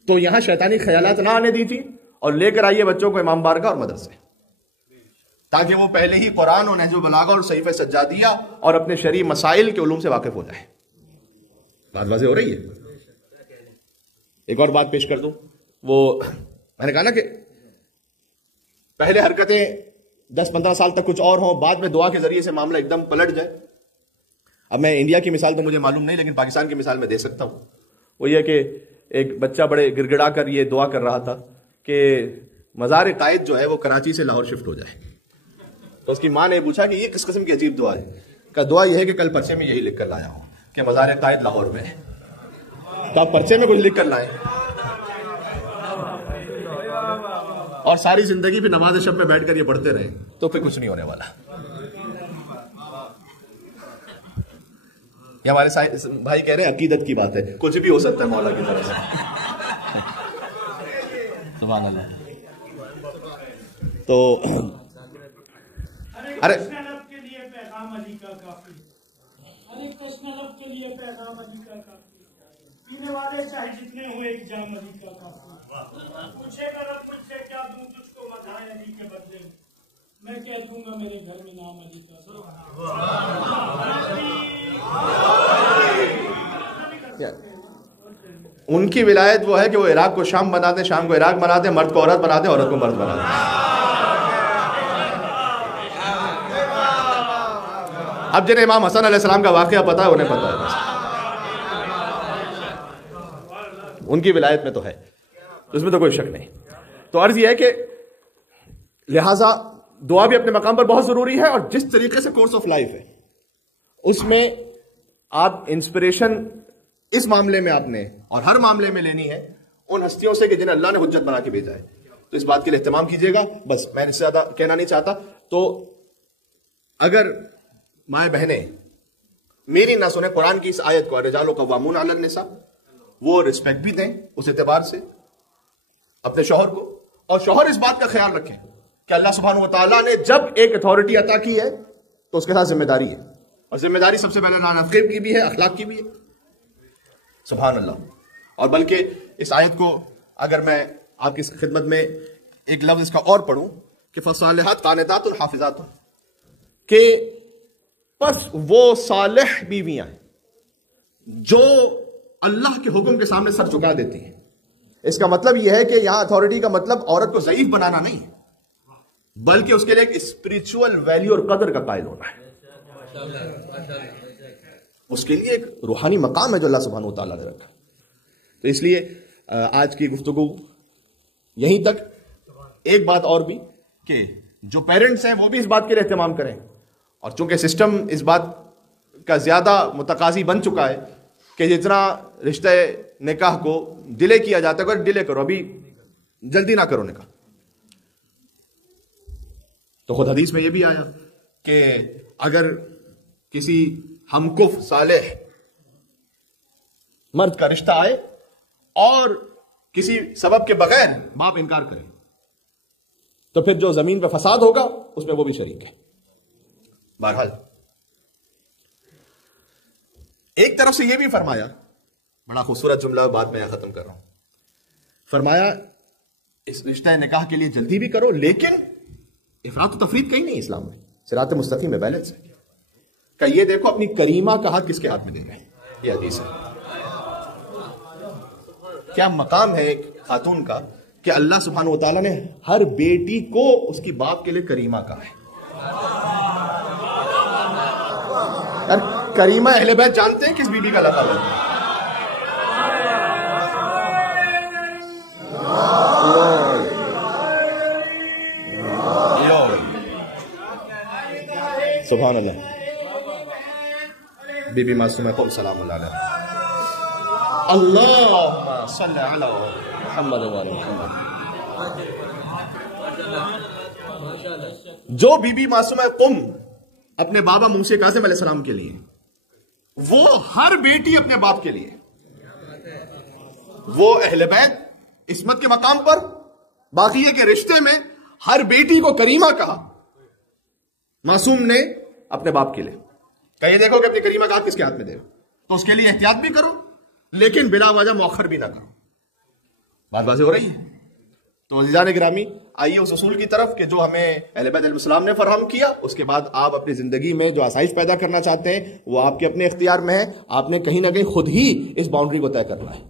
تو یہاں شیطانی خیالات نہ آنے دیجیے اور لے کر آئیے بچوں کو امام بارگاہ اور مدرسے, تاکہ وہ پہلے ہی قرآن اور نہج البلاغہ اور صحیفہ سجادیہ اور اپنے شرعی مسائل کے علوم سے واقف ہو جائے. بات واضح ہو رہی ہے. ایک اور بات پیش کر دوں, وہ میں نے کہا نا کہ پہلے حرکتیں 10-15 سال تک کچھ اور ہوں, بعد میں دعا کے ذریعے سے معاملہ ایک دم پلٹ جائے. اب میں انڈیا کی مثال تو مجھے معلوم نہیں, لیکن پاکستان کی مثال میں دے سکتا ہوں. وہ یہ کہ ایک بچہ بڑے گڑ گڑا کر یہ دعا کر رہا تھا کہ مزار قائد جو ہے وہ کراچی سے لاہور شفٹ ہو جائے. تو اس کی ماں نے پوچھا کہ یہ کس قسم کی عجیب دعا ہے؟ کہ دعا یہ ہے کہ کل پرچے میں یہی لکھ کر لایا ہوں کہ مزار قائد لاہور میں ہے. تو آپ پرچے میں کچھ لکھ کر لائیں اور ساری زندگی بھی نماز شب میں بیٹھ کر یہ پڑھتے رہے تو پھر کچھ نہیں ہونے والا. یہ ہمارے بھائی کہہ رہے ہیں عقیدت کی بات ہے, کچھ بھی ہو سکتا ہے مولا کی طرف سے. سبحان اللہ. تو ارے پینے والے چاہے جتنے ہوئے ایک جام علی کا کافی. پوچھے گا رب مجھ سے کیا دوں تجھ کو مدھائے علی کے بدلے, میں کیا دوں گا میرے گھر میں نام علی کا. ان کی ولایت وہ ہے کہ وہ عراق کو شام بنا دیں، شام کو عراق بنا دیں، مرد کو عورت بنا دیں، عورت کو مرد بنا دیں۔ اب جنہیں امام حسن علیہ السلام کا واقعہ پتا ہے انہیں پتا ہے، ان کی ولایت میں تو ہے، اس میں تو کوئی شک نہیں۔ تو عرض یہ ہے کہ لہٰذا دعا بھی اپنے مقام پر بہت ضروری ہے، اور جس طریقے سے کورس آف لائف ہے اس میں آپ انسپریشن اس معاملے میں آپ نے اور ہر معاملے میں لینی ہے ان ہستیوں سے کہ جنہیں اللہ نے حجت بنا کے بھیجا ہے۔ تو اس بات کے لیے اہتمام کیجیے گا، بس میں اس سے زیادہ کہنا نہیں چاہتا۔ تو اگر مائیں بہنیں میری نہ سنیں قرآن کی اس آیت کو، الرجال قوامون علی النساء، وہ رسپیکٹ بھی دیں اس اعتبار سے اپنے شوہر کو، اور شوہر اس بات کا خیال رکھیں کہ اللہ سبحانہ وتعالیٰ نے جب ایک اتھارٹی عطا کی ہے تو اس کے ساتھ ذمہ داری ہے، اور ذمہ داری سب سے پہلے نفقیب کی بھی ہے، اخلاق کی بھی ہے۔ سبحان اللہ۔ اور بلکہ اس آیت کو اگر میں آپ کی خدمت میں ایک لفظ اس کا اور پڑھوں کہ فصالحات قانتات حافظات، کہ پس وہ صالح بیویاں ہیں جو اللہ کے حکم کے سامنے سر جھکا دیتی ہیں۔ اس کا مطلب یہ ہے کہ یہاں اتھارٹی کا مطلب عورت کو ضعیف بنانا نہیں ہے، بلکہ اس کے لیے ایک اسپرچول ویلیو اور قدر کا قائل ہونا ہے، اس کے لیے ایک روحانی مقام ہے جو اللہ سبحانہ وتعالیٰ نے رکھا۔ تو اس لیے آج کی گفتگو یہیں تک۔ ایک بات اور بھی کہ جو پیرنٹس ہیں وہ بھی اس بات کے لیے اہتمام کریں، اور چونکہ سسٹم اس بات کا زیادہ متقاضی بن چکا ہے کہ جتنا رشتہ نکاح کو ڈیلے کیا جاتا ہے، اگر ڈیلے کرو، ابھی جلدی نہ کرو نکاح۔ تو خود حدیث میں یہ بھی آیا کہ اگر کسی ہمکف صالح مرد کا رشتہ آئے اور کسی سبب کے بغیر باپ انکار کرے تو پھر جو زمین پہ فساد ہوگا اس میں وہ بھی شریک ہے۔ بہرحال ایک طرف سے یہ بھی فرمایا، بڑا خوبصورت جملہ، بات میں ختم کر رہا ہوں، فرمایا اس رشتہ نکاح کے لیے جلدی بھی کرو، لیکن افراط و تفریط کہیں نہیں اسلام میں، صراط مستقیم میں بیلنس ہے۔ کہ یہ دیکھو اپنی کریمہ کا ہاتھ کس کے ہاتھ میں دے گئے، یہ حدیث ہے۔ کیا مقام ہے ایک خاتون کا کہ اللہ سبحانہ وتعالیٰ نے ہر بیٹی کو اس کی باپ کے لیے کریمہ کہا ہے۔ کریمہ اہل بیت جانتے ہیں کس بی بی کا لقب ہے؟ سبحان اللہ، بی بی معصومہ قم سلام اللہ علیہ۔ اللہم صلی علی محمد و علی محمد۔ جو بی بی معصومہ قم اپنے بابا موسیٰ کاظم علیہ السلام کے لیے، وہ ہر بیٹی اپنے باپ کے لیے، وہ اہل بیت عصمت کے مقام پر، باقی ہے کہ رشتے میں ہر بیٹی کو کریمہ کہا معصوم نے اپنے باپ کے لیے۔ کہ یہ دیکھو کہ اپنی کریمہ کا کس کے ہاتھ میں دے گا، تو اس کے لیے احتیاط بھی کرو، لیکن بلا وجہ مؤخر بھی نہ کرو۔ بات واضح ہو رہی ہے؟ تو عزیزان گرامی، آئیے اس اصول کی طرف کہ جو ہمیں اہل بیت علیہ السلام نے فراہم کیا، اس کے بعد آپ اپنی زندگی میں جو آسائش پیدا کرنا چاہتے ہیں وہ آپ کے اپنے اختیار میں ہے۔ آپ نے کہیں نہ کہیں خود ہی اس باؤنڈری کو طے کرنا ہے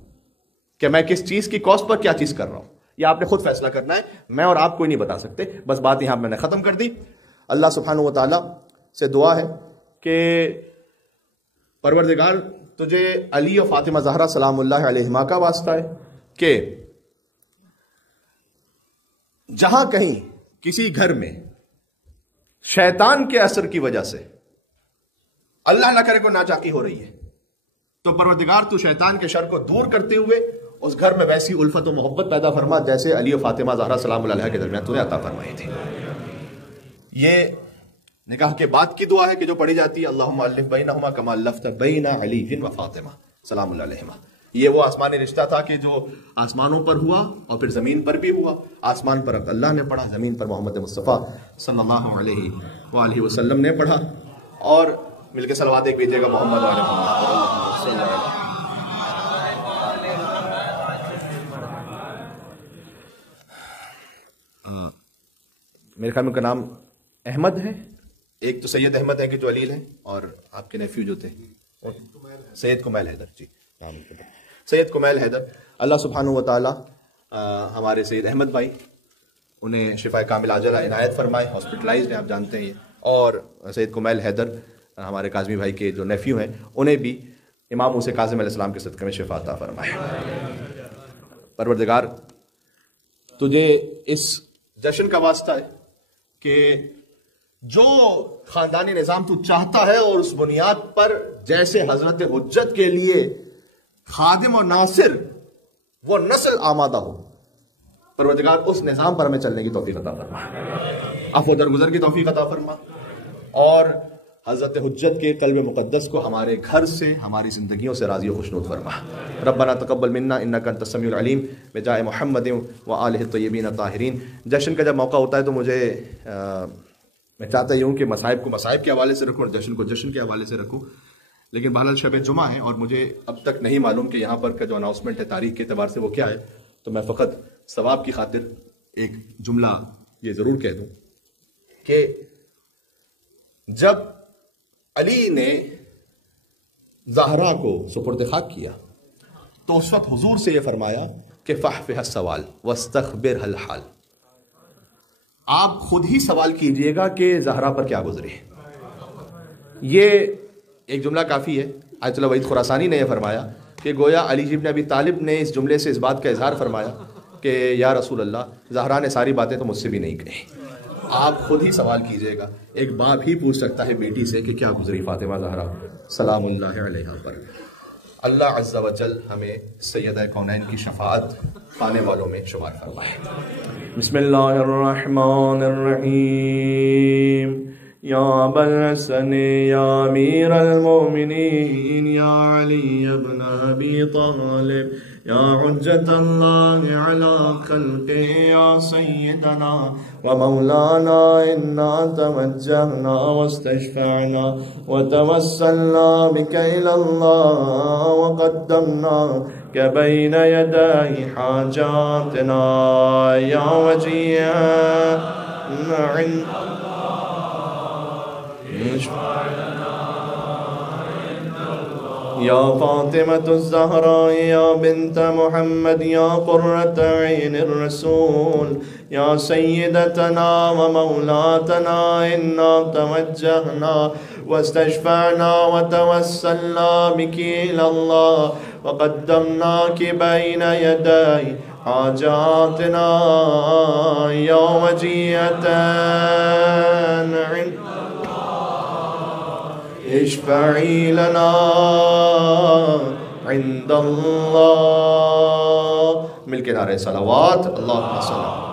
کہ میں کس چیز کی کاسٹ پر کیا چیز کر رہا ہوں، یہ آپ نے خود فیصلہ کرنا ہے، میں اور آپ کوئی نہیں بتا سکتے۔ بس بات یہاں میں نے ختم کر دی۔ اللہ سبحانہ و تعالی سے دعا ہے کہ پروردگار تجھے علی اور فاطمہ زہرا سلام اللہ علیہما کا واسطہ ہے کہ جہاں کہیں کسی گھر میں شیطان کے اثر کی وجہ سے اللہ نہ کرے کو ناچاکی ہو رہی ہے، تو پروردگار تو شیطان کے شر کو دور کرتے ہوئے اس گھر میں ویسی الفت و محبت پیدا فرما جیسے علی و فاطمہ زہرا سلام اللہ علیہ کے درمیان تو نے عطا فرمائی تھی۔ یہ نکاح کے بعد کی دعا ہے کہ جو پڑھی جاتی ہے اللہم الف بینہما کما الفت بین علی و فاطمہ سلام اللہ علیہما۔ یہ وہ آسمانی رشتہ تھا کہ جو آسمانوں پر ہوا اور پھر زمین پر بھی ہوا۔ آسمان پر اللہ نے پڑھا، زمین پر محمد مصطفیٰ صلی اللہ علیہ وآلہ وسلم نے پڑھا، اور مل کے صلوات ایک بھیجیے گا محمد علیہ وسلم۔ میرے خیال میں کا نام احمد ہے، ایک تو سید احمد ہے کہ جو علیل ہیں، اور آپ کے نیفیو جو تھے سید کمیل حیدر، جی سید کمیل حیدر، اللہ سبحانہ و تعالی ہمارے سید احمد بھائی انہیں شفا کامل عاجلہ عنایت فرمائے، ہاسپٹلائزڈ ہیں آپ جانتے ہیں، اور سید کمیل حیدر ہمارے کاظمی بھائی کے جو نیفیو ہیں انہیں بھی امام موسیٰ کاظم علیہ السلام کے صدقے میں شفا عطا فرمائے۔ پروردگار تجھے اس جشن کا واسطہ ہے کہ جو خاندانی نظام تو چاہتا ہے اور اس بنیاد پر جیسے حضرت حجت کے لیے خادم و ناصر وہ نسل آمادہ ہو، پروردگار اس نظام پر ہمیں چلنے کی توفیق عطا فرما، عفو درگزر کی توفیق عطا فرما، اور حضرت حجت کے قلب مقدس کو ہمارے گھر سے، ہماری زندگیوں سے راضی و خوشنود فرما۔ ربنا تقبل منا انک انت السمیع العلیم بجاہ محمد و آلہ الطیبین الطاہرین۔ جشن کا جب موقع ہوتا ہے تو میں چاہتا ہی ہوں کہ مصائب کو مصائب کے حوالے سے رکھوں اور جشن کو جشن کے حوالے سے رکھوں، لیکن بہرحال شب جمعہ ہے اور مجھے اب تک نہیں معلوم کہ یہاں پر کا جو اناؤنسمنٹ ہے تاریخ کے اعتبار سے وہ کیا ہے، تو میں فقط ثواب کی خاطر ایک جملہ یہ ضرور کہہ دوں کہ جب علی نے زہرا کو سپرد خاک کیا تو اس وقت حضور سے یہ فرمایا کہ فحفح السوال واستخبرها الحال، آپ خود ہی سوال کیجئے گا کہ زہرا پر کیا گزرے۔ یہ ایک جملہ کافی ہے۔ آیت اللہ وحید خراسانی نے یہ فرمایا کہ گویا علی بن ابی طالب نے اس جملے سے اس بات کا اظہار فرمایا کہ یا رسول اللہ، زہرا نے ساری باتیں تو مجھ سے بھی نہیں کہی، آپ خود ہی سوال کیجئے گا۔ ایک باپ ہی پوچھ سکتا ہے بیٹی سے کہ کیا گزری فاطمہ زہرا سلام اللہ علیہا پر۔ اللہ عز و جل ہمیں سیدہ کونین کی شفاعت پانے والوں میں شمار فرمائے۔ بسم اللہ الرحمن الرحیم۔ یا ابا الحسن یا امیر المومنین یا علی ابن ابی طالب یا حجت اللہ علی خلقہ یا سیدنا ومولانا انا توجہنا واستشفعنا وتوسلنا بک الی اللہ وقدمناک بین یدی حاجاتنا یا وجیہ عند یا فاطمة الزہراء یا بنت محمد یا قرۃ عین الرسول یا سیدتنا ومولاتنا انا توجہنا واستشفعنا وتوسلنا بک الی اللہ وقدمناک بین یدی حاجاتنا یا وجیہة عند اشفعی لنا عند اللہ۔ مل کے نعرہ صلوات، اللہم صلی